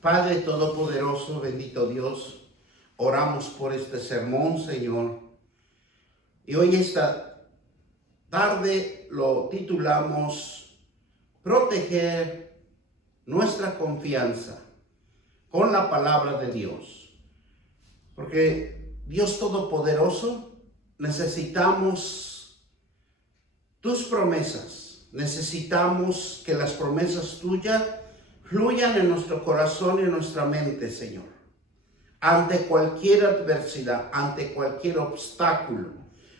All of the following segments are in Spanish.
Padre Todopoderoso, bendito Dios, oramos por este sermón, Señor. Y hoy esta tarde lo titulamos Proteger nuestra confianza con la palabra de Dios. Porque Dios Todopoderoso, necesitamos tus promesas. Necesitamos que las promesas tuyas fluyan en nuestro corazón y en nuestra mente, Señor. Ante cualquier adversidad, ante cualquier obstáculo.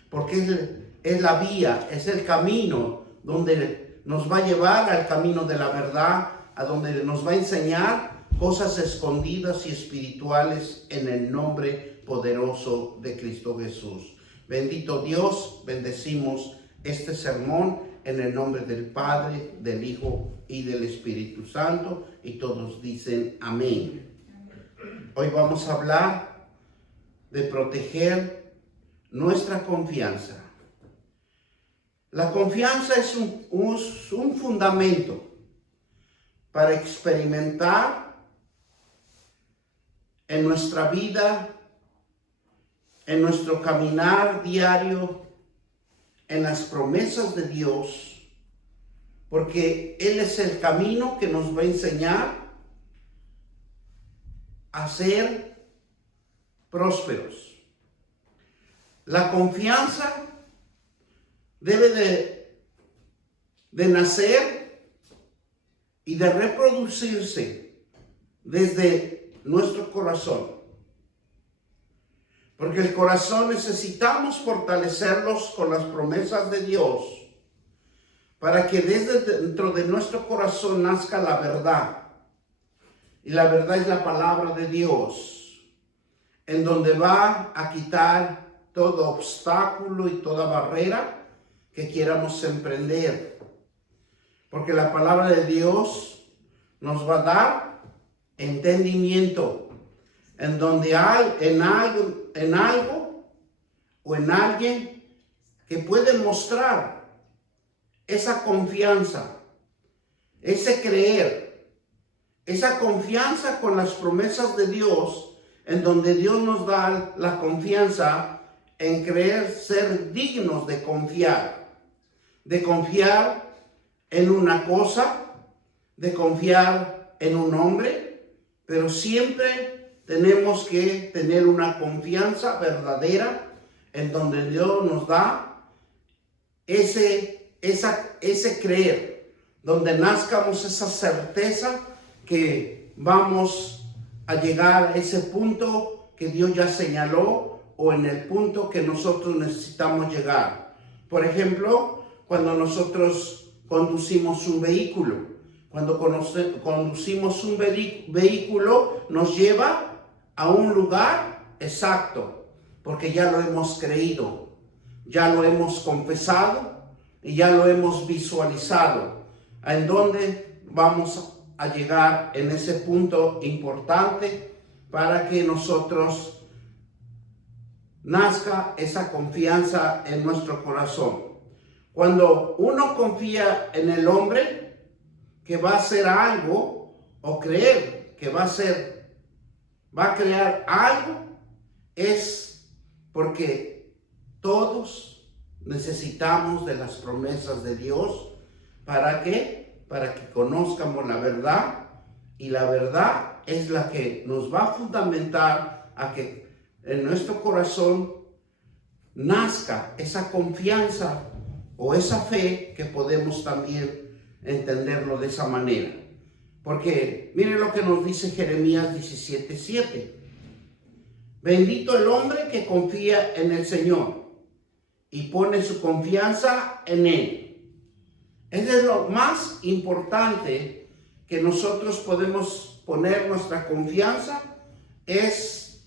Porque es la vía, es el camino donde nos va a llevar al camino de la verdad, a donde nos va a enseñar cosas escondidas y espirituales en el nombre poderoso de Cristo Jesús. Bendito Dios, bendecimos este sermón en el nombre del Padre, del Hijo y del Espíritu Santo, y todos dicen amén. Hoy vamos a hablar de proteger nuestra confianza. La confianza es un fundamento para experimentar en nuestra vida, en nuestro caminar diario, en las promesas de Dios, porque Él es el camino que nos va a enseñar a ser prósperos. La confianza debe de nacer y de reproducirse desde nuestro corazón. Porque el corazón necesitamos fortalecerlos con las promesas de Dios para que desde dentro de nuestro corazón nazca la verdad. Y la verdad es la palabra de Dios, en donde va a quitar todo obstáculo y toda barrera que quieramos emprender. Porque la palabra de Dios nos va a dar entendimiento en donde hay en algo o en alguien que puede mostrar esa confianza, ese creer, esa confianza con las promesas de Dios, en donde Dios nos da la confianza en creer ser dignos de confiar en una cosa, de confiar en un hombre, pero siempre tenemos que tener una confianza verdadera en donde Dios nos da ese creer, donde nazcamos esa certeza que vamos a llegar a ese punto que Dios ya señaló o en el punto que nosotros necesitamos llegar. Por ejemplo, cuando nosotros conducimos un vehículo, cuando conducimos un vehículo nos lleva a un lugar exacto, porque ya lo hemos creído, ya lo hemos confesado y ya lo hemos visualizado, en donde vamos a llegar en ese punto importante para que nosotros nazca esa confianza en nuestro corazón. Cuando uno confía en el hombre que va a hacer algo o creer que va a crear algo, es porque todos necesitamos de las promesas de Dios. ¿Para qué? Para que conozcamos la verdad, y la verdad es la que nos va a fundamentar a que en nuestro corazón nazca esa confianza o esa fe, que podemos también entenderlo de esa manera. Porque miren lo que nos dice Jeremías 17:7. Bendito el hombre que confía en el Señor y pone su confianza en Él. Eso es lo más importante que nosotros podemos poner nuestra confianza, es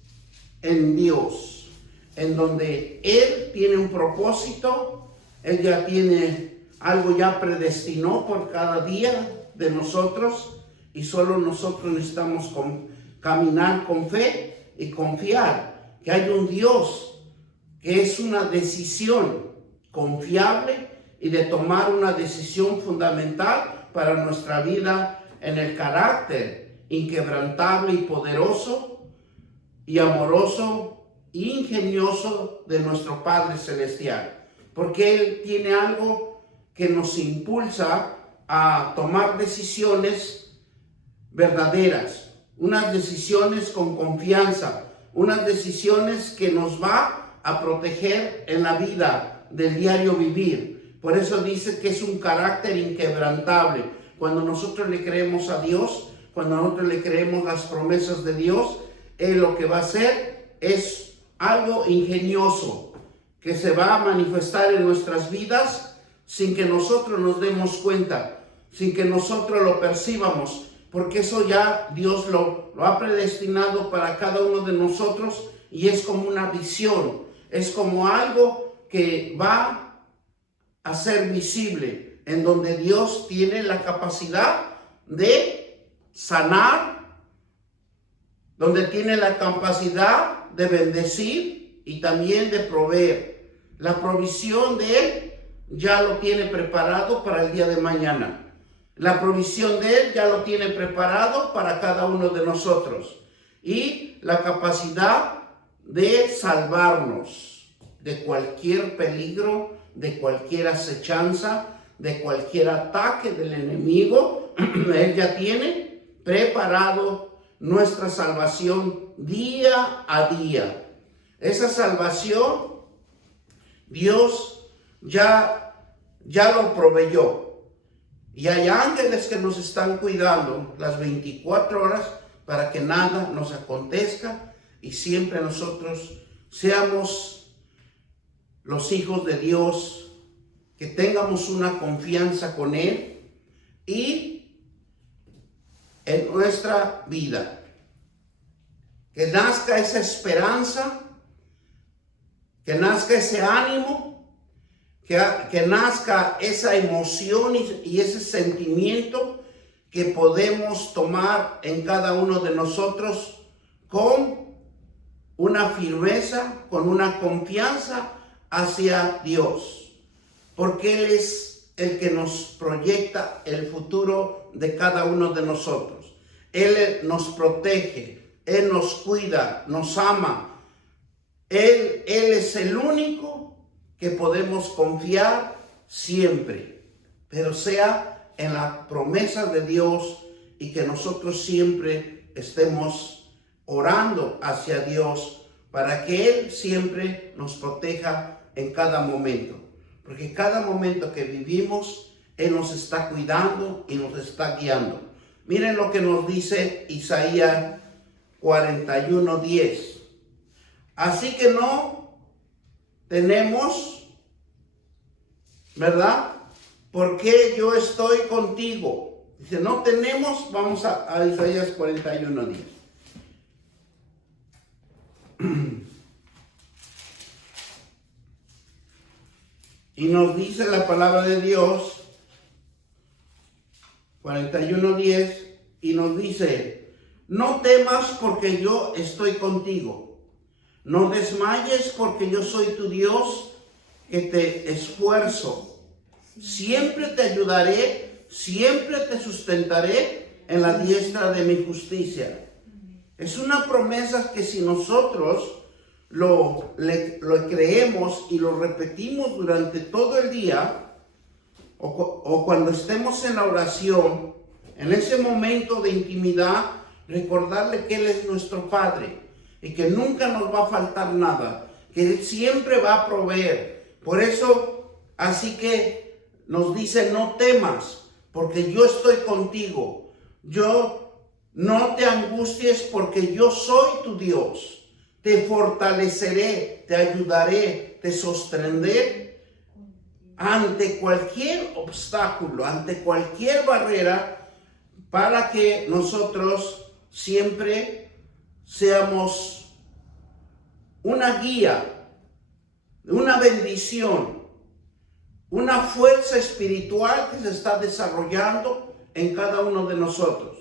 en Dios, en donde Él tiene un propósito, Él ya tiene algo, ya predestinó por cada día de nosotros, y solo nosotros necesitamos caminar con fe y confiar que hay un Dios que es una decisión confiable y de tomar una decisión fundamental para nuestra vida en el carácter inquebrantable y poderoso y amoroso e ingenioso de nuestro Padre Celestial. Porque Él tiene algo que nos impulsa a tomar decisiones verdaderas, unas decisiones con confianza, unas decisiones que nos va a proteger en la vida del diario vivir. Por eso dice que es un carácter inquebrantable. Cuando nosotros le creemos a Dios, cuando nosotros le creemos las promesas de Dios, Él lo que va a hacer es algo ingenioso que se va a manifestar en nuestras vidas sin que nosotros nos demos cuenta, sin que nosotros lo percibamos, porque eso ya Dios lo ha predestinado para cada uno de nosotros y es como una visión, es como algo que va a ser visible, en donde Dios tiene la capacidad de sanar, donde tiene la capacidad de bendecir y también de proveer. La provisión de Él ya lo tiene preparado para el día de mañana. La provisión de Él ya lo tiene preparado para cada uno de nosotros. Y la capacidad de salvarnos de cualquier peligro, de cualquier acechanza, de cualquier ataque del enemigo. Él ya tiene preparado nuestra salvación día a día. Esa salvación Dios ya lo proveyó. Y hay ángeles que nos están cuidando las 24 horas para que nada nos acontezca y siempre nosotros seamos los hijos de Dios, que tengamos una confianza con Él y en nuestra vida. Que nazca esa esperanza, que nazca ese ánimo, que nazca esa emoción y ese sentimiento que podemos tomar en cada uno de nosotros con una firmeza, con una confianza hacia Dios. Porque Él es el que nos proyecta el futuro de cada uno de nosotros. Él nos protege, Él nos cuida, nos ama. Él es el único que podemos confiar siempre, pero sea en la promesa de Dios y que nosotros siempre estemos orando hacia Dios para que Él siempre nos proteja en cada momento. Porque cada momento que vivimos, Él nos está cuidando y nos está guiando. Miren lo que nos dice Isaías 41:10. Así que no tenemos, ¿verdad? Porque yo estoy contigo. Dice, no tenemos, vamos a Isaías 41:10. Y nos dice la palabra de Dios, 41:10, y nos dice, no temas porque yo estoy contigo. No desmayes porque yo soy tu Dios que te esfuerzo. Siempre te ayudaré, siempre te sustentaré en la diestra de mi justicia. Es una promesa que si nosotros lo creemos y lo repetimos durante todo el día, o cuando estemos en la oración, en ese momento de intimidad, recordarle que Él es nuestro Padre y que nunca nos va a faltar nada, que Él siempre va a proveer. Por eso, así que nos dice, no temas, porque yo estoy contigo. No te angusties, porque yo soy tu Dios. Te fortaleceré, te ayudaré, te sostendré ante cualquier obstáculo, ante cualquier barrera, para que nosotros siempre seamos una guía, una bendición, una fuerza espiritual que se está desarrollando en cada uno de nosotros,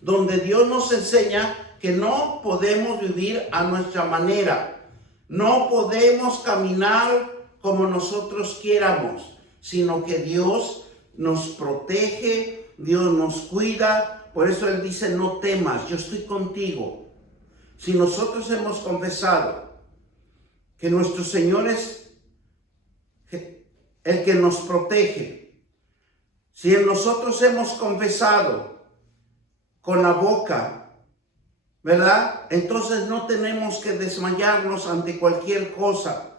donde Dios nos enseña que no podemos vivir a nuestra manera, no podemos caminar como nosotros quieramos, sino que Dios nos protege, Dios nos cuida, Por eso Él dice, no temas, yo estoy contigo. Si nosotros hemos confesado que nuestro Señor es el que nos protege, si en nosotros hemos confesado con la boca, ¿verdad? Entonces no tenemos que desmayarnos ante cualquier cosa,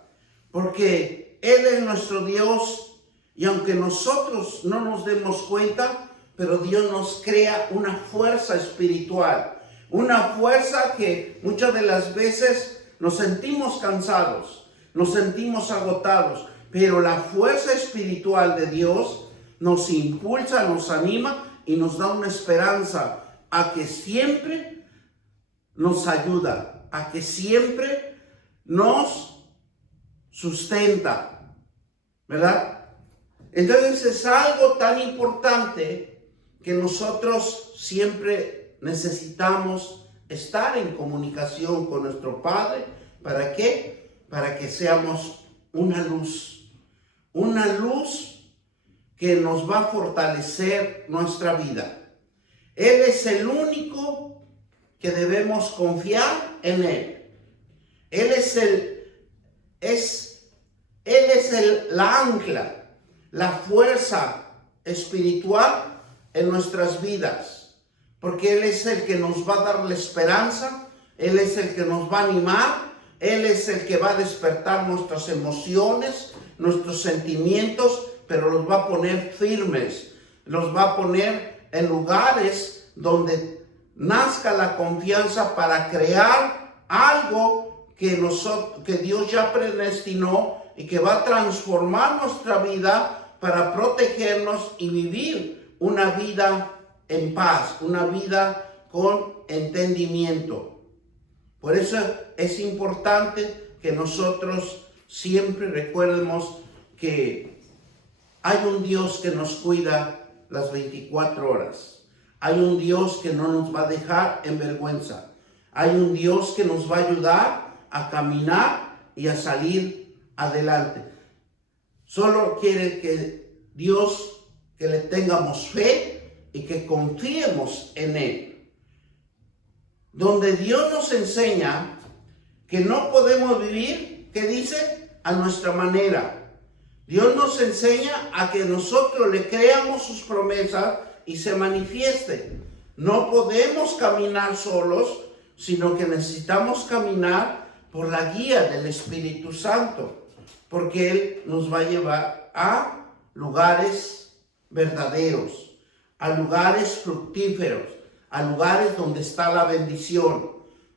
porque Él es nuestro Dios, y aunque nosotros no nos demos cuenta, pero Dios nos crea una fuerza espiritual, una fuerza que muchas de las veces nos sentimos cansados, nos sentimos agotados, pero la fuerza espiritual de Dios nos impulsa, nos anima y nos da una esperanza a que siempre nos ayuda, a que siempre nos sustenta, ¿verdad? Entonces es algo tan importante que nosotros siempre necesitamos estar en comunicación con nuestro Padre. ¿Para qué? Para que seamos una luz que nos va a fortalecer nuestra vida. Él es el único que debemos confiar en Él. Él es la ancla, la fuerza espiritual en nuestras vidas, porque Él es el que nos va a dar la esperanza, Él es el que nos va a animar, Él es el que va a despertar nuestras emociones, nuestros sentimientos, pero los va a poner firmes, los va a poner en lugares donde nazca la confianza para crear algo que Dios ya predestinó y que va a transformar nuestra vida para protegernos y vivir una vida en paz, una vida con entendimiento. Por eso es importante que nosotros siempre recuerdemos que hay un Dios que nos cuida las 24 horas. Hay un Dios que no nos va a dejar en vergüenza. Hay un Dios que nos va a ayudar a caminar y a salir adelante. Solo quiere que Dios, que le tengamos fe y que confiemos en Él. Donde Dios nos enseña que no podemos vivir, ¿qué dice? A nuestra manera. Dios nos enseña a que nosotros le creamos sus promesas y se manifieste. No podemos caminar solos, sino que necesitamos caminar por la guía del Espíritu Santo, porque Él nos va a llevar a lugares verdaderos, a lugares fructíferos, a lugares donde está la bendición.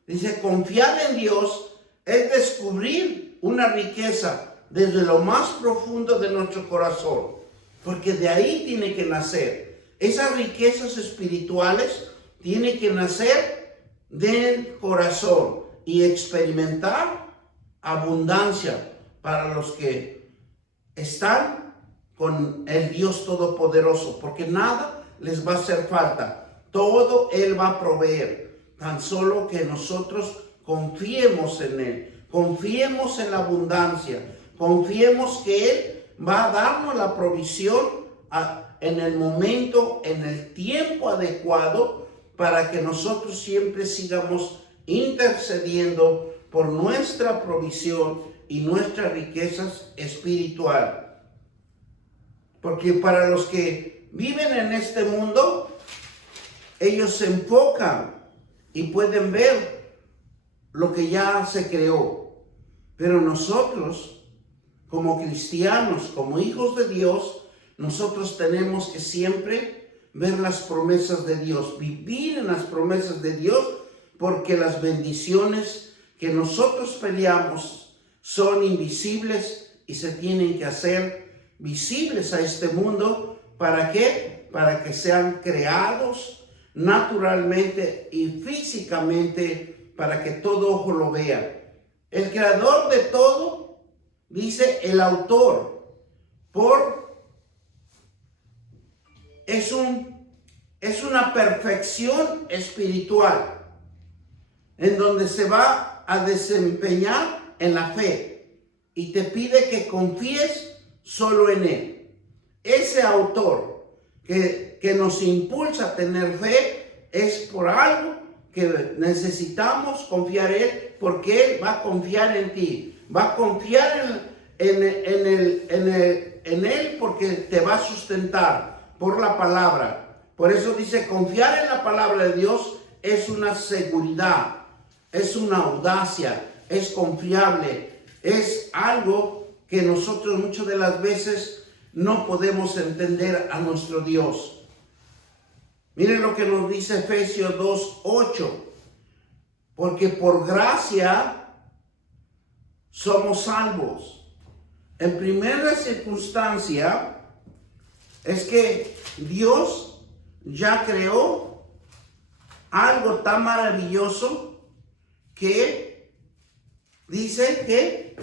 Dice, confiar en Dios es descubrir una riqueza desde lo más profundo de nuestro corazón, porque de ahí tiene que nacer. Esas riquezas espirituales tienen que nacer del corazón y experimentar abundancia para los que están con el Dios Todopoderoso, porque nada les va a hacer falta. Todo Él va a proveer, tan solo que nosotros confiemos en Él, confiemos en la abundancia, confiemos que Él va a darnos la provisión en el momento, en el tiempo adecuado, para que nosotros siempre sigamos intercediendo por nuestra provisión y nuestras riquezas espiritual. Porque para los que viven en este mundo, ellos se enfocan y pueden ver lo que ya se creó. Pero nosotros, como cristianos, como hijos de Dios, nosotros tenemos que siempre ver las promesas de Dios, vivir en las promesas de Dios, porque las bendiciones que nosotros peleamos son invisibles y se tienen que hacer visibles a este mundo. ¿Para qué? Para que sean creados naturalmente y físicamente, para que todo ojo lo vea. El creador de todo, dice el autor, es una perfección espiritual en donde se va a desempeñar en la fe y te pide que confíes solo en Él. Ese autor que nos impulsa a tener fe es por algo que necesitamos confiar en Él, porque Él va a confiar en ti, va a confiar en Él porque te va a sustentar por la palabra. Por eso dice, confiar en la palabra de Dios es una seguridad, es una audacia, es confiable, es algo que nosotros muchas de las veces no podemos entender a nuestro Dios. Miren lo que nos dice Efesios 2:8, porque por gracia somos salvos. En primera circunstancia es que Dios ya creó algo tan maravilloso que dice que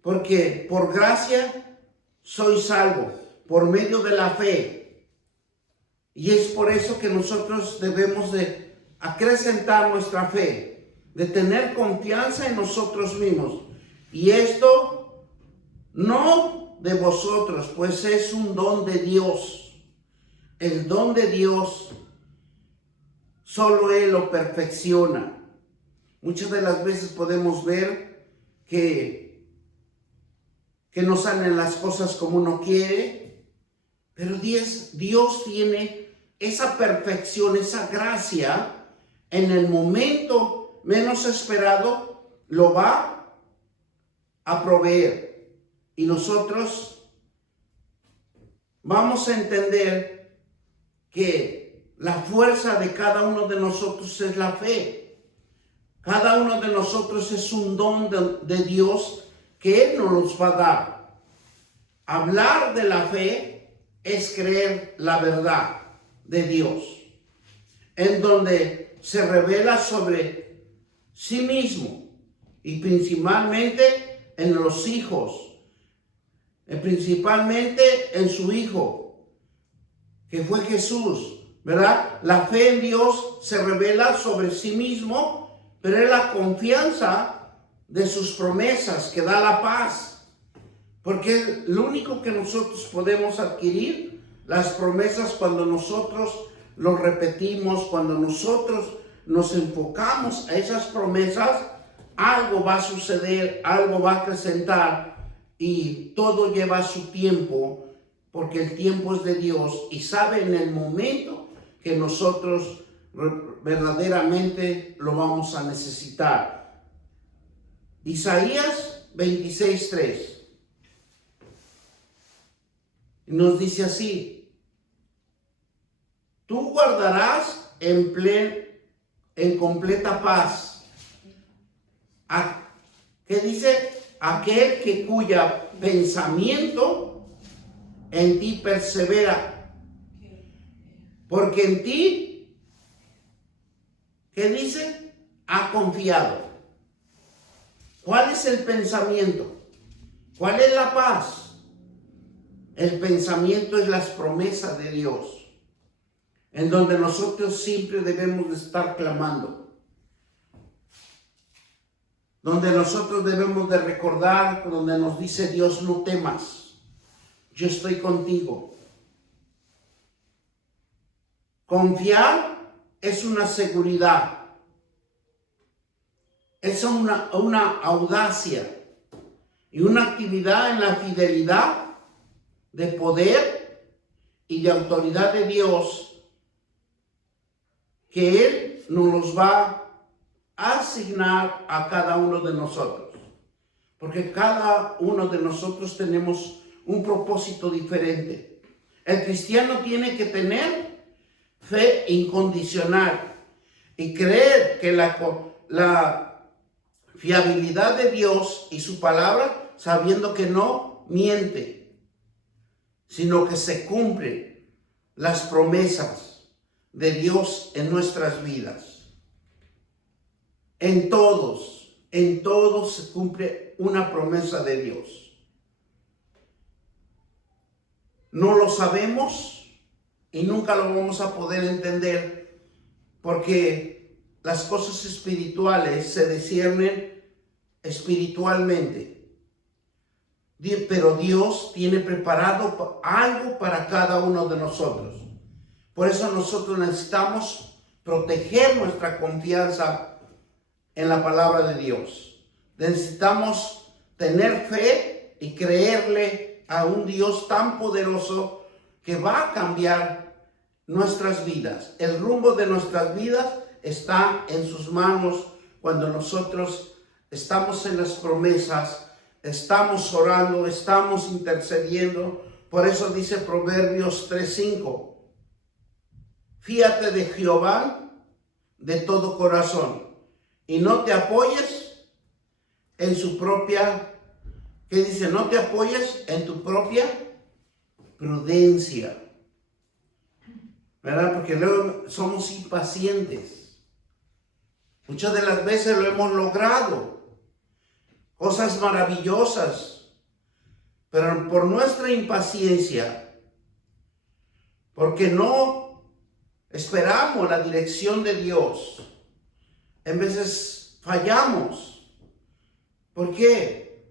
porque por gracia soy salvo por medio de la fe. Y es por eso que nosotros debemos de acrecentar nuestra fe, de tener confianza en nosotros mismos. Y esto no de vosotros, pues es un don de Dios. El don de Dios, solo Él lo perfecciona. Muchas de las veces podemos ver que no salen las cosas como uno quiere, pero Dios tiene esa perfección, esa gracia, en el momento menos esperado, lo va a proveer. Y nosotros vamos a entender que la fuerza de cada uno de nosotros es la fe. Cada uno de nosotros es un don de Dios que Él nos va a dar. Hablar de la fe es creer la verdad de Dios, en donde se revela sobre sí mismo y principalmente en los hijos, principalmente en su Hijo, que fue Jesús, ¿verdad? La fe en Dios se revela sobre sí mismo, pero es la confianza de sus promesas que da la paz, porque es lo único que nosotros podemos adquirir, las promesas, cuando nosotros lo repetimos, cuando nosotros nos enfocamos a esas promesas, algo va a suceder, algo va a acrecentar, y todo lleva su tiempo, porque el tiempo es de Dios y sabe en el momento que nosotros verdaderamente lo vamos a necesitar. Isaías 26:3 nos dice así: tú guardarás en completa paz. ¿Qué dice? Aquel que cuya pensamiento en ti persevera, porque en ti, ¿qué dice? Ha confiado. ¿Cuál es el pensamiento? ¿Cuál es la paz? El pensamiento es las promesas de Dios, en donde nosotros siempre debemos de estar clamando, donde nosotros debemos de recordar, donde nos dice Dios: no temas, yo estoy contigo. Confiar es una seguridad, es una audacia y una actividad en la fidelidad de poder y de autoridad de Dios, que Él nos los va a asignar a cada uno de nosotros, porque cada uno de nosotros tenemos un propósito diferente. El cristiano tiene que tener fe incondicional y creer que la fiabilidad de Dios y su palabra, sabiendo que no miente, sino que se cumplen las promesas de Dios en nuestras vidas. En todos se cumple una promesa de Dios. No lo sabemos y nunca lo vamos a poder entender, porque las cosas espirituales se disciernen espiritualmente. Pero Dios tiene preparado algo para cada uno de nosotros. Por eso nosotros necesitamos proteger nuestra confianza en la palabra de Dios. Necesitamos tener fe y creerle a un Dios tan poderoso que va a cambiar nuestras vidas. El rumbo de nuestras vidas está en sus manos cuando nosotros estamos en las promesas, estamos orando, estamos intercediendo. Por eso dice Proverbios 3:5. Fíate de Jehová de todo corazón y no te apoyes en su propia, ¿qué dice? No te apoyes en tu propia prudencia, ¿verdad? Porque luego somos impacientes. Muchas de las veces lo hemos logrado, cosas maravillosas, pero por nuestra impaciencia, porque no esperamos la dirección de Dios, en veces fallamos. ¿Por qué?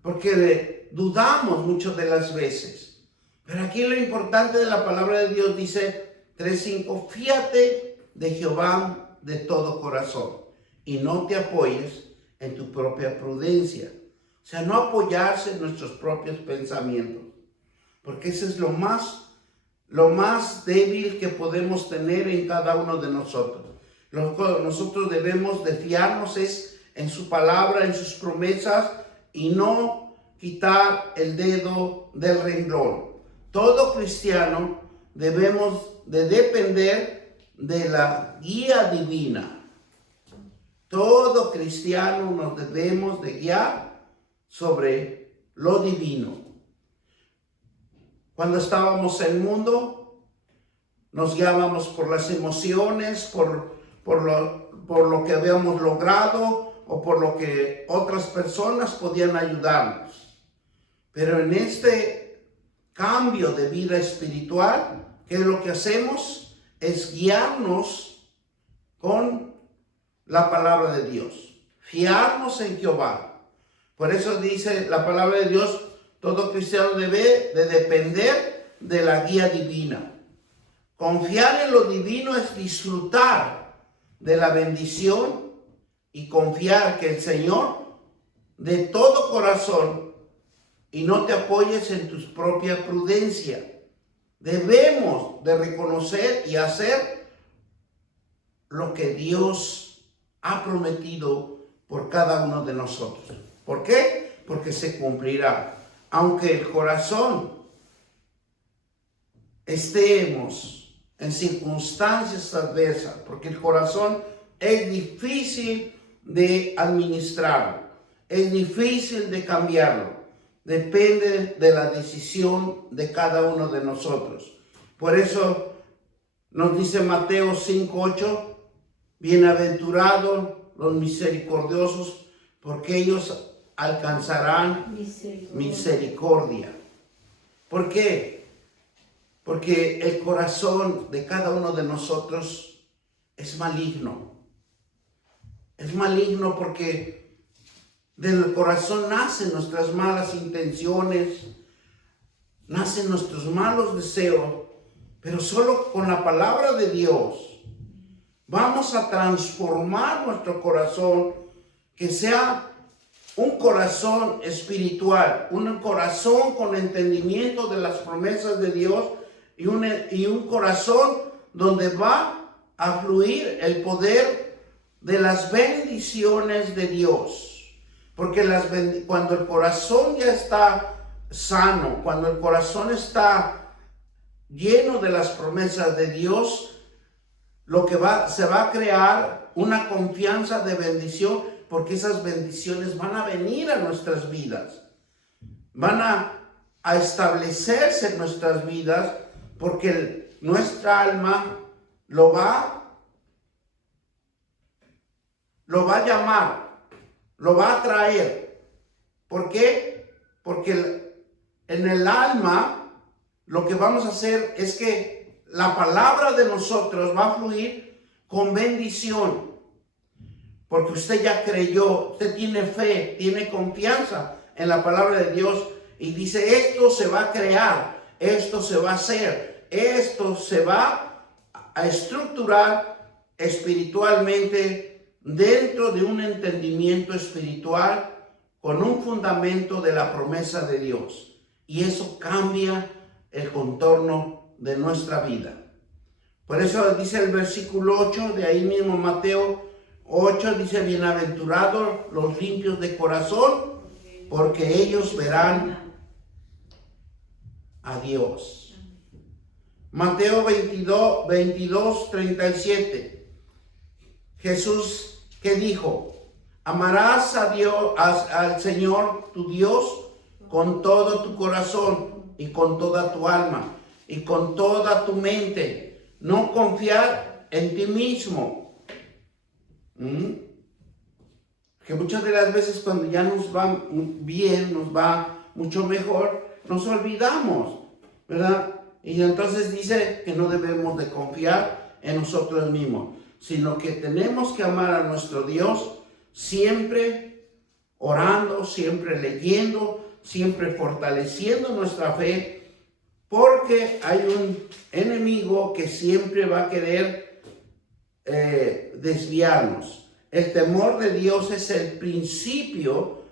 Porque dudamos muchas de las veces. Pero aquí lo importante de la palabra de Dios dice 3:5, fíate de Jehová de todo corazón y no te apoyes en tu propia prudencia. O sea, no apoyarse en nuestros propios pensamientos, porque ese es lo más débil que podemos tener en cada uno de nosotros. Nosotros debemos de fiarnos en su palabra, en sus promesas, y no quitar el dedo del renglón. Todo cristiano debemos de depender de la guía divina. Todo cristiano nos debemos de guiar sobre lo divino. Cuando estábamos en el mundo, nos guiábamos por las emociones, por lo que habíamos logrado o por lo que otras personas podían ayudarnos. Pero en este cambio de vida espiritual, ¿qué es lo que hacemos? Es guiarnos con la palabra de Dios, fiarnos en Jehová. Por eso dice la palabra de Dios, todo cristiano debe de depender de la guía divina. Confiar en lo divino es disfrutar de la bendición y confiar que el Señor de todo corazón, y no te apoyes en tu propia prudencia. Debemos de reconocer y hacer lo que Dios ha prometido por cada uno de nosotros. ¿Por qué? Porque se cumplirá. Aunque el corazón estemos en circunstancias adversas, porque el corazón es difícil de administrarlo, es difícil de cambiarlo. Depende de la decisión de cada uno de nosotros. Por eso nos dice Mateo 5:8, bienaventurados los misericordiosos, porque ellos alcanzarán misericordia. ¿Por qué? Porque el corazón de cada uno de nosotros es maligno. Es maligno porque del corazón nacen nuestras malas intenciones, nacen nuestros malos deseos, pero solo con la palabra de Dios vamos a transformar nuestro corazón, que sea un corazón espiritual, un corazón con entendimiento de las promesas de Dios y un corazón donde va a fluir el poder de las bendiciones de Dios. Porque cuando el corazón ya está sano, cuando el corazón está lleno de las promesas de Dios, se va a crear una confianza de bendición, porque esas bendiciones van a venir a nuestras vidas, van a establecerse en nuestras vidas, porque nuestra alma lo va a llamar, lo va a traer. ¿Por qué? Porque en el alma lo que vamos a hacer es que la palabra de nosotros va a fluir con bendición. Porque usted ya creyó, usted tiene fe, tiene confianza en la palabra de Dios y dice, esto se va a crear, esto se va a hacer, esto se va a estructurar espiritualmente dentro de un entendimiento espiritual con un fundamento de la promesa de Dios. Y eso cambia el contorno de nuestra vida. Por eso dice el versículo 8, de ahí mismo Mateo 8, dice: bienaventurados los limpios de corazón, porque ellos verán a Dios. Mateo 22, 37. Jesús, ¿qué dijo? Amarás a Dios, al Señor tu Dios con todo tu corazón y con toda tu alma y con toda tu mente. No confiar en ti mismo. Que muchas de las veces cuando ya nos va bien, nos va mucho mejor, nos olvidamos, ¿verdad? Y entonces dice que no debemos de confiar en nosotros mismos, sino que tenemos que amar a nuestro Dios siempre orando, siempre leyendo, siempre fortaleciendo nuestra fe, porque hay un enemigo que siempre va a querer desviarnos. El temor de Dios es el principio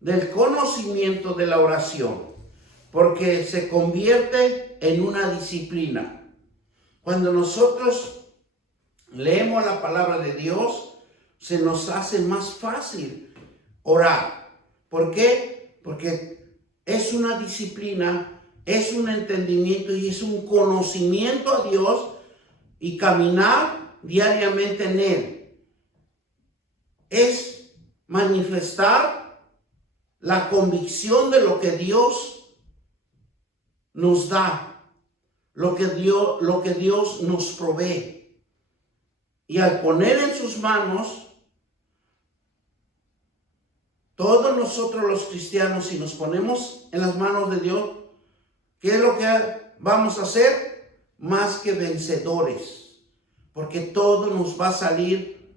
del conocimiento de la oración, porque se convierte en una disciplina. Cuando nosotros leemos la palabra de Dios, se nos hace más fácil orar. ¿Por qué? Porque es una disciplina, es un entendimiento y es un conocimiento a Dios y caminar diariamente en Él. Es manifestar la convicción de lo que Dios nos da, lo que Dios nos provee. Y al poner en sus manos, todos nosotros los cristianos, si nos ponemos en las manos de Dios, ¿qué es lo que vamos a hacer? Más que vencedores, porque todo nos va a salir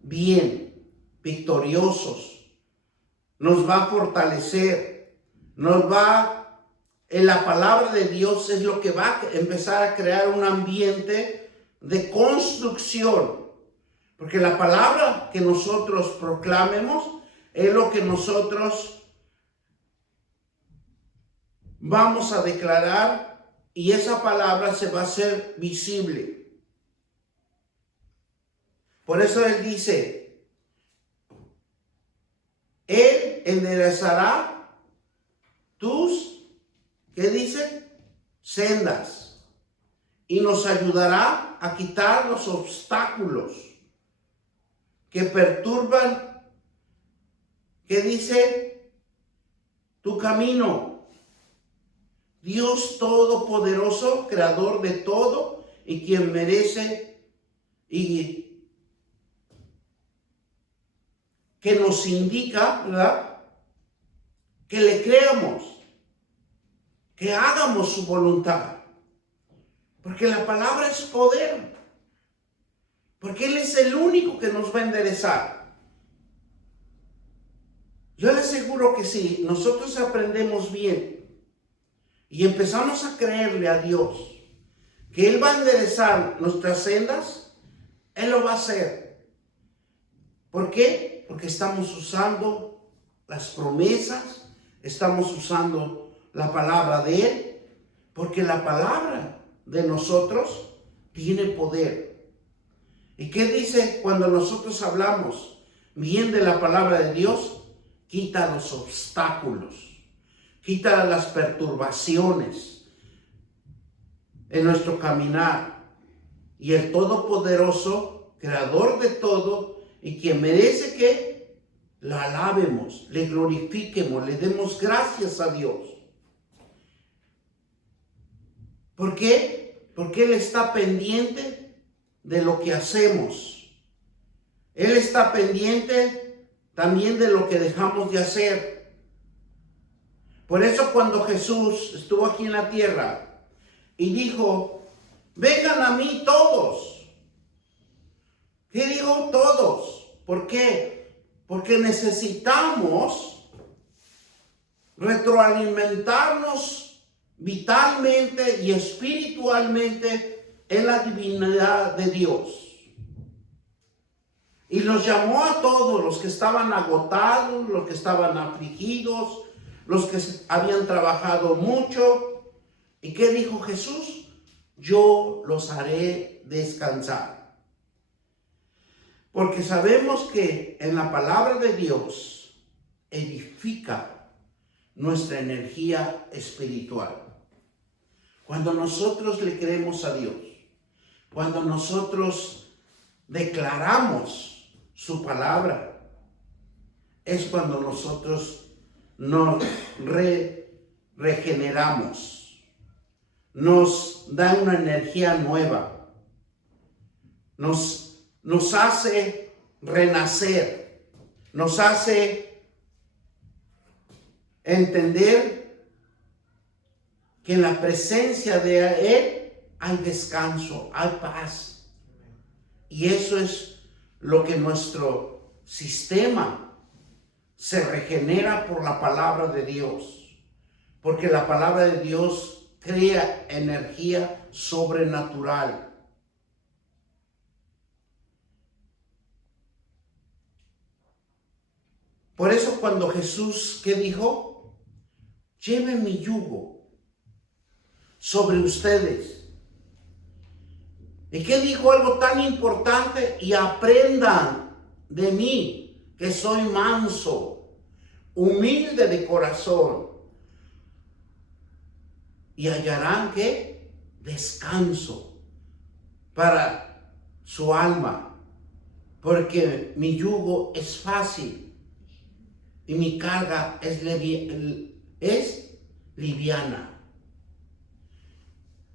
bien, victoriosos, nos va a fortalecer, en la palabra de Dios es lo que va a empezar a crear un ambiente de construcción, porque la palabra que nosotros proclamemos es lo que nosotros vamos a declarar, y esa palabra se va a hacer visible. Por eso Él dice: Él enderezará tus, ¿qué dice? Sendas, y nos ayudará a quitar los obstáculos que perturban, ¿qué dice? Tu camino. Dios Todopoderoso, Creador de todo y quien merece y que nos indica, ¿verdad?, que le creamos, que hagamos su voluntad, porque la palabra es poder, porque Él es el único que nos va a enderezar. Yo le aseguro que si nosotros aprendemos bien y empezamos a creerle a Dios que Él va a enderezar nuestras sendas, Él lo va a hacer. ¿Por qué? Porque estamos usando las promesas, estamos usando la palabra de Él, porque la palabra de nosotros tiene poder. ¿Y qué dice cuando nosotros hablamos bien de la palabra de Dios? Quita los obstáculos, quita las perturbaciones en nuestro caminar. Y el Todopoderoso, Creador de todo, y quien merece que lo alabemos, le glorifiquemos, le demos gracias a Dios. ¿Por qué? Porque Él está pendiente de lo que hacemos. Él está pendiente también de lo que dejamos de hacer. Por eso cuando Jesús estuvo aquí en la tierra y dijo: vengan a mí todos. ¿Qué digo? Todos. ¿Por qué? Porque necesitamos retroalimentarnos vitalmente y espiritualmente en la divinidad de Dios. Y los llamó a todos los que estaban agotados, los que estaban afligidos, los que habían trabajado mucho. ¿Y qué dijo Jesús? Yo los haré descansar. Porque sabemos que en la palabra de Dios edifica nuestra energía espiritual. Cuando nosotros le creemos a Dios, cuando nosotros declaramos su palabra, es cuando nosotros nos regeneramos, nos da una energía nueva, nos hace renacer, nos hace entender que en la presencia de Él hay descanso, hay paz. Y eso es lo que nuestro sistema se regenera por la palabra de Dios. Porque la palabra de Dios crea energía sobrenatural. Por eso cuando Jesús, ¿qué dijo? Lleven mi yugo sobre ustedes. ¿Y qué dijo? Algo tan importante: y aprendan de mí, que soy manso, humilde de corazón, y hallarán ¿qué? Descanso para su alma, porque mi yugo es fácil y mi carga es liviana.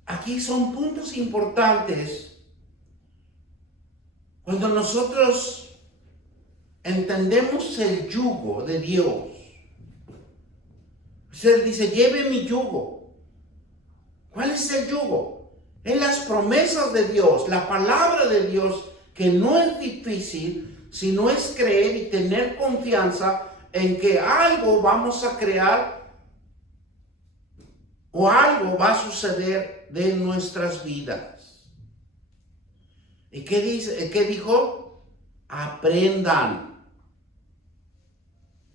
Aquí son puntos importantes. Cuando nosotros entendemos el yugo de Dios, usted dice, lleve mi yugo. ¿Cuál es el yugo? Es las promesas de Dios, la palabra de Dios, que no es difícil, sino es creer y tener confianza en que algo vamos a crear o algo va a suceder de nuestras vidas. ¿Y qué dice? ¿Qué dijo? Aprendan.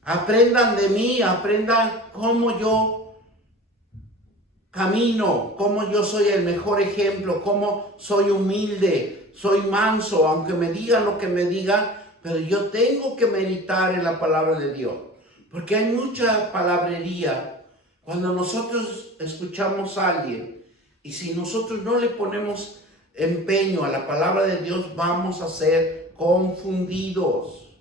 Aprendan de mí, aprendan cómo yo camino, cómo yo soy el mejor ejemplo, cómo soy humilde, soy manso, aunque me digan lo que me digan, pero yo tengo que meditar en la palabra de Dios. Porque hay mucha palabrería. Cuando nosotros escuchamos a alguien y si nosotros no le ponemos empeño a la palabra de Dios, vamos a ser confundidos.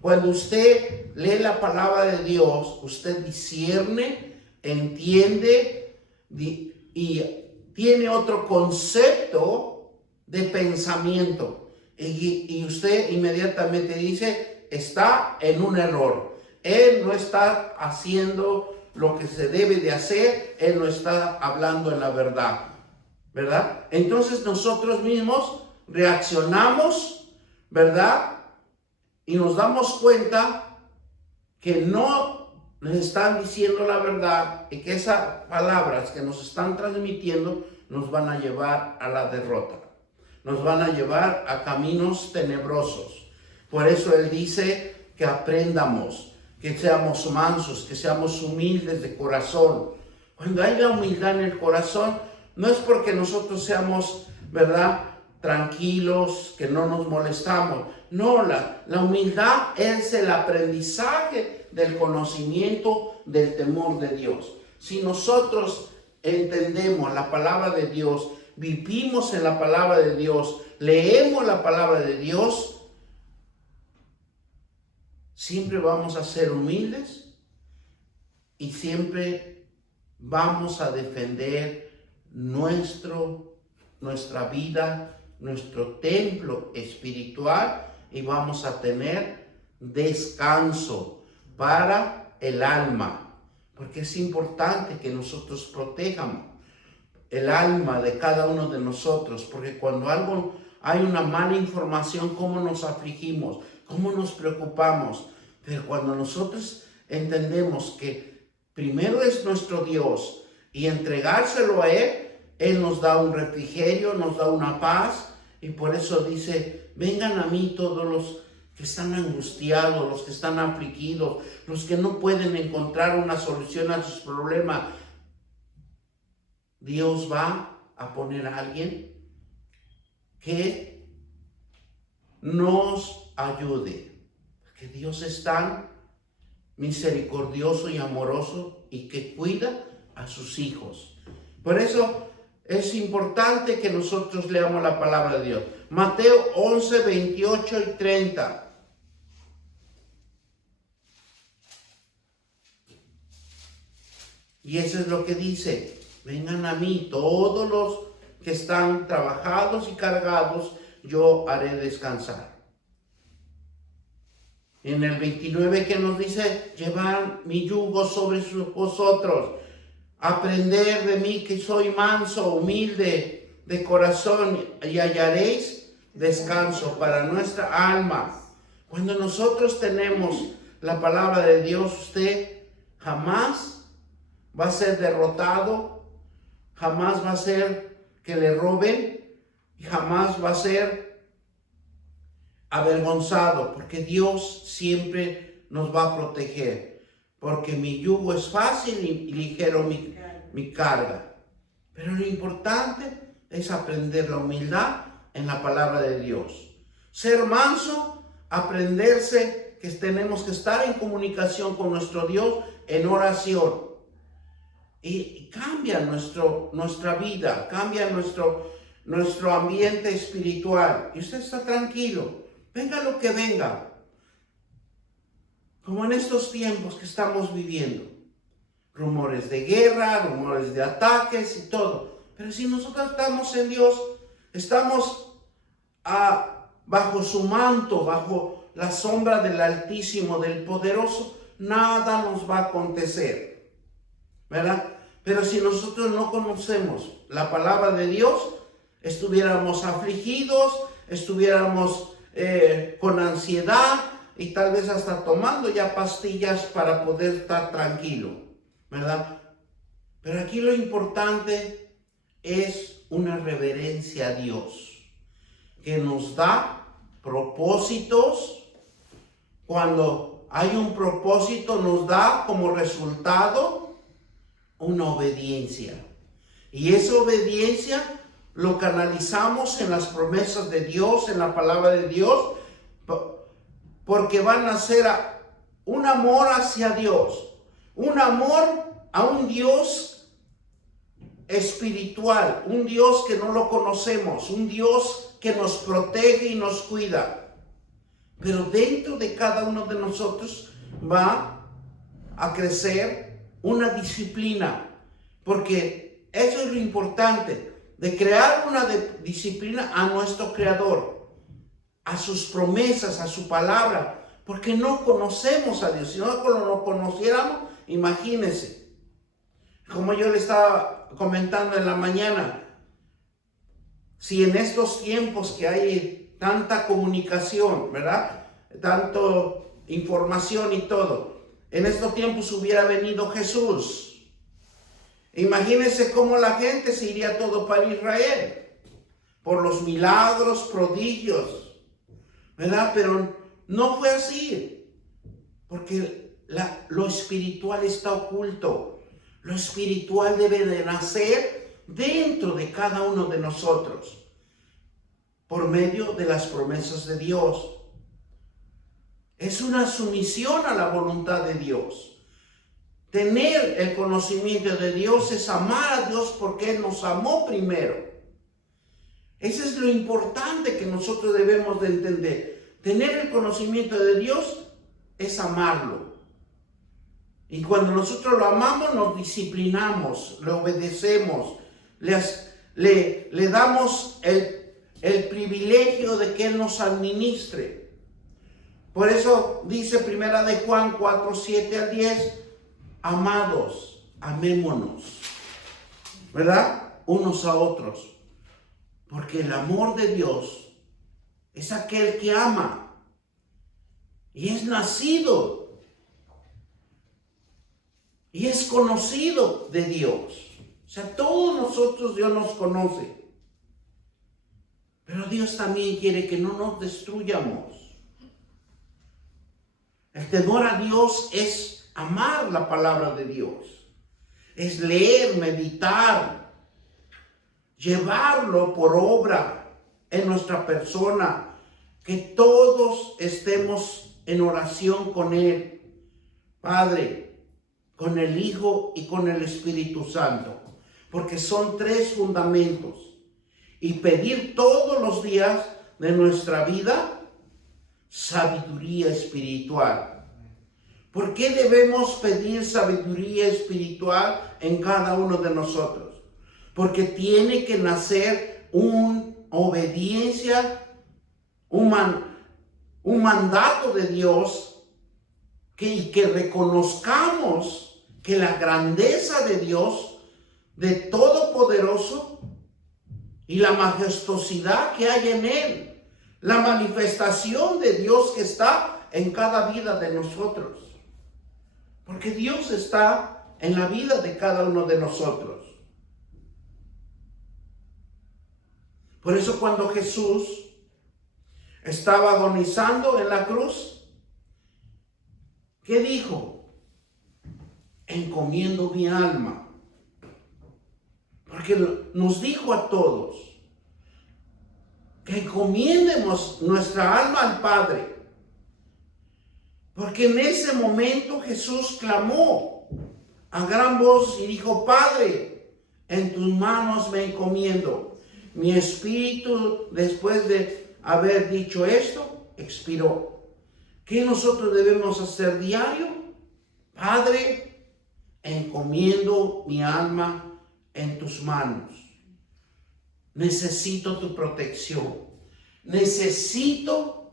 Cuando usted lee la palabra de Dios, usted discierne, entiende y tiene otro concepto de pensamiento. Y usted inmediatamente dice, está en un error. Él no está haciendo lo que se debe de hacer, Él no está hablando en la verdad, ¿verdad? Entonces nosotros mismos reaccionamos, ¿verdad? Y nos damos cuenta que no nos están diciendo la verdad y que esas palabras que nos están transmitiendo nos van a llevar a la derrota, nos van a llevar a caminos tenebrosos. Por eso Él dice que aprendamos, que seamos mansos, que seamos humildes de corazón. Cuando hay la humildad en el corazón, no es porque nosotros seamos, ¿verdad?, tranquilos, que no nos molestamos. No, la humildad es el aprendizaje del conocimiento, del temor de Dios. Si nosotros entendemos la palabra de Dios, vivimos en la palabra de Dios, leemos la palabra de Dios, siempre vamos a ser humildes y siempre vamos a defender nuestra vida, nuestro templo espiritual, y vamos a tener descanso para el alma, porque es importante que nosotros protejamos el alma de cada uno de nosotros, porque cuando hay una mala información, ¿cómo nos afligimos? ¿Cómo nos preocupamos? Pero cuando nosotros entendemos que primero es nuestro Dios y entregárselo a Él, Él nos da un refrigerio, nos da una paz, y por eso dice, vengan a mí todos los que están angustiados, los que están afligidos, los que no pueden encontrar una solución a sus problemas. Dios va a poner a alguien que nos ayude, que Dios es tan misericordioso y amoroso y que cuida a sus hijos. Por eso es importante que nosotros leamos la palabra de Dios. Mateo 11, 28 y 30. Y eso es lo que dice, vengan a mí todos los que están trabajados y cargados, yo haré descansar. En el 29 que nos dice, llevad mi yugo sobre vosotros, aprender de mí que soy manso, humilde de corazón, y hallaréis descanso para nuestra alma. Cuando nosotros tenemos la palabra de Dios, usted jamás va a ser derrotado, jamás va a ser que le roben, y jamás va a ser avergonzado, porque Dios siempre nos va a proteger, porque mi yugo es fácil y ligero mi carga. Pero lo importante es aprender la humildad en la palabra de Dios. Ser manso, aprenderse que tenemos que estar en comunicación con nuestro Dios en oración. Y cambia nuestra vida, cambia nuestro ambiente espiritual. Y usted está tranquilo, venga lo que venga. Como en estos tiempos que estamos viviendo. Rumores de guerra, rumores de ataques y todo. Pero si nosotros estamos en Dios, estamos bajo su manto, bajo la sombra del Altísimo, del Poderoso, nada nos va a acontecer. ¿Verdad? Pero si nosotros no conocemos la palabra de Dios, estuviéramos afligidos, estuviéramos con ansiedad y tal vez hasta tomando ya pastillas para poder estar tranquilo, ¿verdad? Pero aquí lo importante es una reverencia a Dios, que nos da propósitos. Cuando hay un propósito, nos da como resultado una obediencia. Y esa obediencia lo canalizamos en las promesas de Dios, en la palabra de Dios, porque van a ser un amor hacia Dios, un amor a un Dios espiritual, un Dios que no lo conocemos, un Dios que nos protege y nos cuida. Pero dentro de cada uno de nosotros va a crecer una disciplina, porque eso es lo importante, de crear una disciplina a nuestro Creador, a sus promesas, a su palabra, porque no conocemos a Dios. Si no lo conociéramos, imagínense, como yo le estaba comentando en la mañana, si en estos tiempos que hay tanta comunicación, ¿verdad? Tanto información y todo, en estos tiempos hubiera venido Jesús. Imagínense cómo la gente se iría todo para Israel, por los milagros, prodigios, ¿verdad? Pero no fue así, porque lo espiritual está oculto. Lo espiritual debe de nacer dentro de cada uno de nosotros, por medio de las promesas de Dios. Es una sumisión a la voluntad de Dios. Tener el conocimiento de Dios es amar a Dios porque Él nos amó primero. Eso es lo importante que nosotros debemos de entender. Tener el conocimiento de Dios es amarlo. Y cuando nosotros lo amamos, nos disciplinamos, le obedecemos, le damos el privilegio de que Él nos administre. Por eso dice Primera de Juan 4, 7 al 10, amados, amémonos, ¿verdad? Unos a otros. Porque el amor de Dios es aquel que ama y es nacido y es conocido de Dios. O sea, todos nosotros Dios nos conoce. Pero Dios también quiere que no nos destruyamos. El temor a Dios es amar la palabra de Dios. Es leer, meditar, llevarlo por obra en nuestra persona. Que todos estemos en oración con Él, Padre, con el Hijo y con el Espíritu Santo. Porque son tres fundamentos. Y pedir todos los días de nuestra vida sabiduría espiritual. ¿Por qué debemos pedir sabiduría espiritual en cada uno de nosotros? Porque tiene que nacer una obediencia, un mandato de Dios, y que reconozcamos que la grandeza de Dios, de Todopoderoso, y la majestuosidad que hay en Él, la manifestación de Dios que está en cada vida de nosotros. Porque Dios está en la vida de cada uno de nosotros. Por eso cuando Jesús estaba agonizando en la cruz, ¿qué dijo? Encomiendo mi alma. Porque nos dijo a todos que encomiendemos nuestra alma al Padre. Porque en ese momento Jesús clamó a gran voz y dijo: Padre, en tus manos me encomiendo. Mi espíritu, después de haber dicho esto, expiró. ¿Qué nosotros debemos hacer diario? Padre, encomiendo mi alma en tus manos. Necesito tu protección. Necesito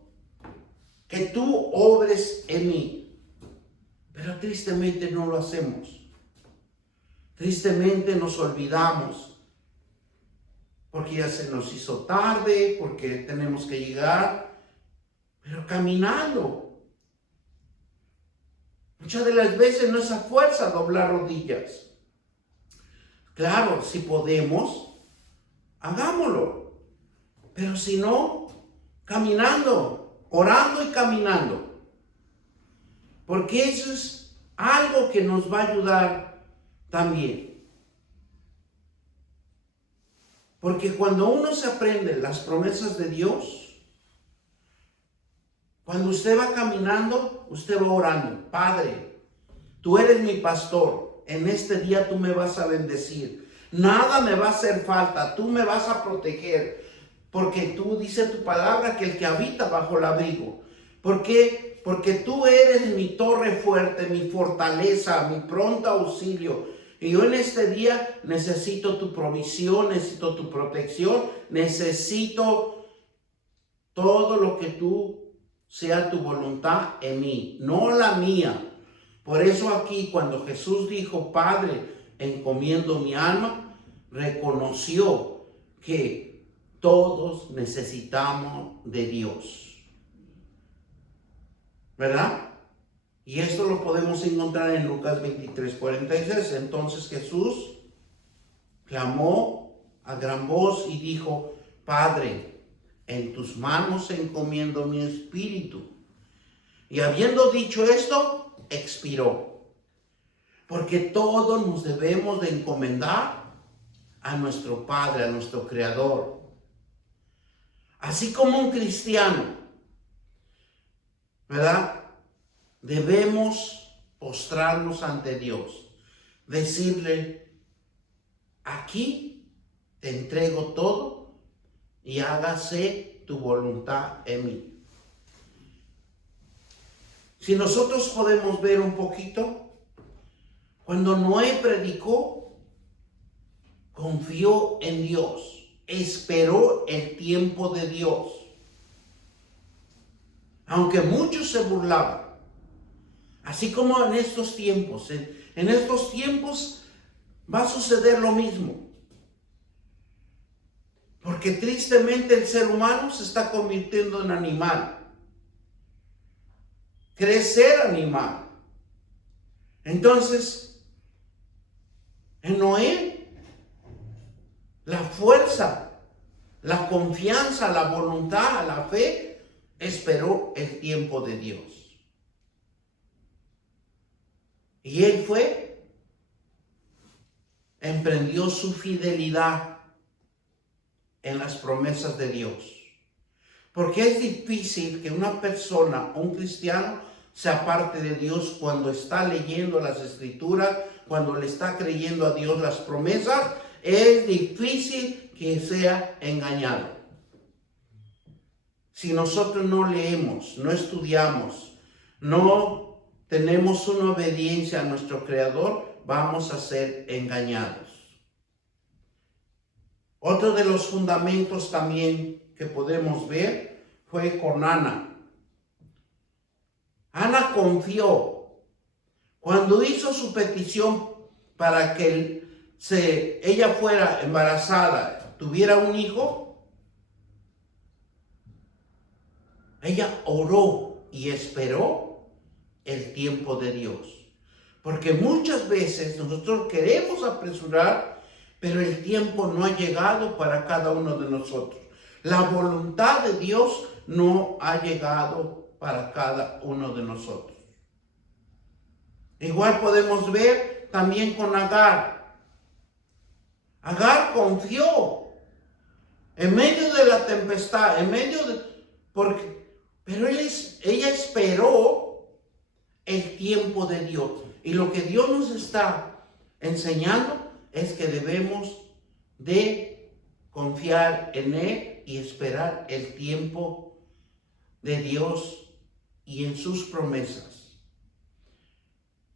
que tú obres en mí. Pero tristemente no lo hacemos. Tristemente nos olvidamos. Porque ya se nos hizo tarde, porque tenemos que llegar. Pero caminando. Muchas de las veces no es a fuerza doblar rodillas. Claro, si podemos, hagámoslo. Pero si no, caminando, orando y caminando. Porque eso es algo que nos va a ayudar también. Porque cuando uno se aprende las promesas de Dios, cuando usted va caminando, usted va orando: Padre, tú eres mi pastor. En este día tú me vas a bendecir. Nada me va a hacer falta. Tú me vas a proteger. Porque tú dice tu palabra que el que habita bajo el abrigo. ¿Por qué? Porque tú eres mi torre fuerte, mi fortaleza, mi pronto auxilio. Y yo en este día necesito tu provisión, necesito tu protección, necesito todo lo que tú sea tu voluntad en mí, no la mía. Por eso aquí cuando Jesús dijo: Padre, encomiendo mi alma, reconoció que todos necesitamos de Dios. ¿Verdad? Y esto lo podemos encontrar en Lucas 23:46. Entonces Jesús clamó a gran voz y dijo: Padre, en tus manos encomiendo mi espíritu. Y habiendo dicho esto, expiró. Porque todos nos debemos de encomendar a nuestro Padre, a nuestro Creador. Así como un cristiano, ¿verdad? Debemos postrarnos ante Dios, decirle: aquí te entrego todo y hágase tu voluntad en mí. Si nosotros podemos ver un poquito, cuando Noé predicó, confió en Dios, esperó el tiempo de Dios. Aunque muchos se burlaban, así como en estos tiempos, en estos tiempos va a suceder lo mismo. Porque tristemente el ser humano se está convirtiendo en animal. Cree ser animal. Entonces, en Noé la fuerza, la confianza, la voluntad, la fe, esperó el tiempo de Dios. Y él emprendió su fidelidad en las promesas de Dios. Porque es difícil que una persona, un cristiano, se aparte de Dios cuando está leyendo las Escrituras, cuando le está creyendo a Dios las promesas. Es difícil que sea engañado. Si nosotros no leemos, no estudiamos, no tenemos una obediencia a nuestro Creador, vamos a ser engañados. Otro de los fundamentos también que podemos ver fue con Ana. Ana confió. Cuando hizo su petición para que ella fuera embarazada, tuviera un hijo, ella oró y esperó el tiempo de Dios. Porque muchas veces nosotros queremos apresurar, pero el tiempo no ha llegado para cada uno de nosotros. La voluntad de Dios no ha llegado para cada uno de nosotros. Igual podemos ver también con Agar. Agar confió en medio de la tempestad, pero ella esperó el tiempo de Dios. Y lo que Dios nos está enseñando es que debemos de confiar en Él y esperar el tiempo de Dios y en sus promesas.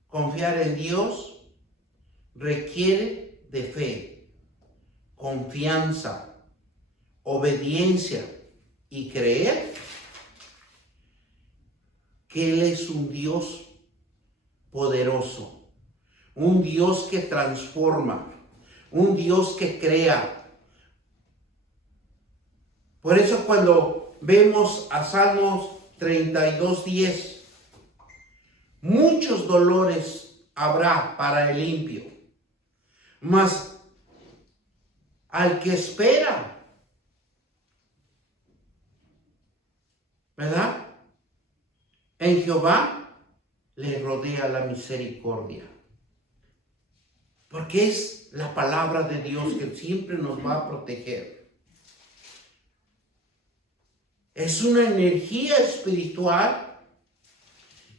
Confiar en Dios requiere de fe, confianza, obediencia y creer que Él es un Dios poderoso, un Dios que transforma, un Dios que crea. Por eso cuando vemos a Salmos 32:10, muchos dolores habrá para el impío, mas al que espera, ¿verdad?, en Jehová le rodea la misericordia. Porque es la palabra de Dios que siempre nos va a proteger. Es una energía espiritual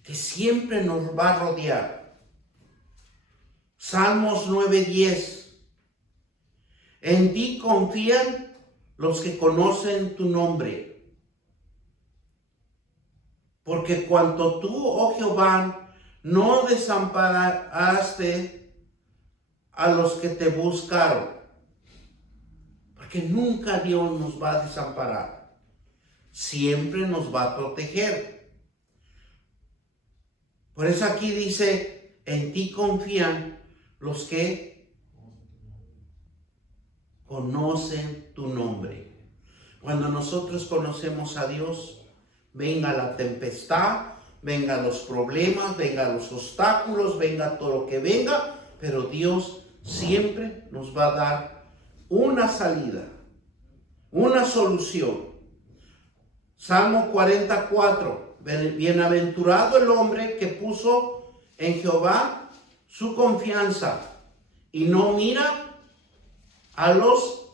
que siempre nos va a rodear. Salmos 9:10. En ti confían los que conocen tu nombre. Porque cuanto tú, oh Jehová, no desamparaste a los que te buscaron. Porque nunca Dios nos va a desamparar. Siempre nos va a proteger. Por eso aquí dice, en ti confían los que conocen tu nombre. Cuando nosotros conocemos a Dios, venga la tempestad, venga los problemas, venga los obstáculos, venga todo lo que venga, pero Dios siempre nos va a dar una salida, una solución. Salmo 44, bienaventurado el hombre que puso en Jehová su confianza y no mira a los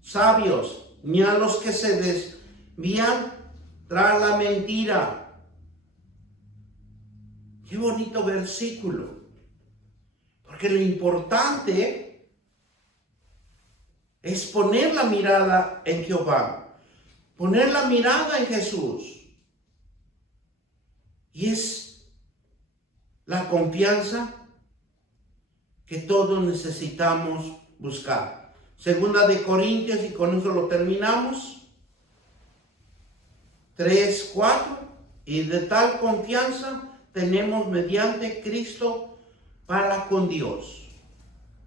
sabios ni a los que se desvían tras la mentira. Qué bonito versículo. Porque lo importante es poner la mirada en Jehová, poner la mirada en Jesús. Y es la confianza que todos necesitamos buscar. Segunda de Corintios, y con eso lo terminamos. 3:4, y de tal confianza tenemos mediante Cristo para con Dios.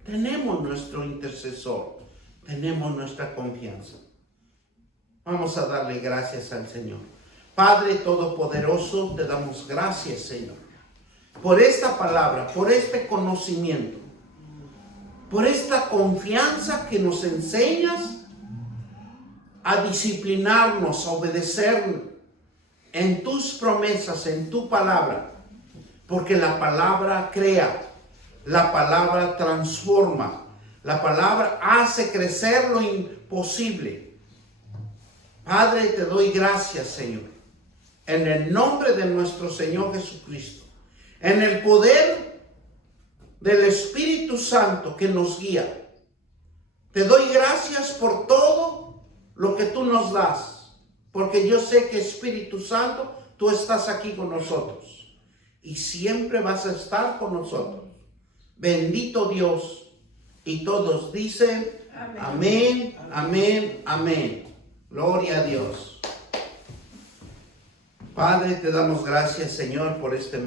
Tenemos nuestro intercesor, tenemos nuestra confianza. Vamos a darle gracias al Señor. Padre Todopoderoso, te damos gracias, Señor, por esta palabra, por este conocimiento, por esta confianza que nos enseñas a disciplinarnos, a obedecer en tus promesas, en tu palabra, porque la palabra crea, la palabra transforma, la palabra hace crecer lo imposible. Padre, te doy gracias, Señor, en el nombre de nuestro Señor Jesucristo, en el poder del Espíritu Santo que nos guía. Te doy gracias por todo lo que tú nos das, porque yo sé que, Espíritu Santo, tú estás aquí con nosotros y siempre vas a estar con nosotros. Bendito Dios. Y todos dicen amén, amén, amén. Gloria a Dios. Padre, te damos gracias, Señor, por este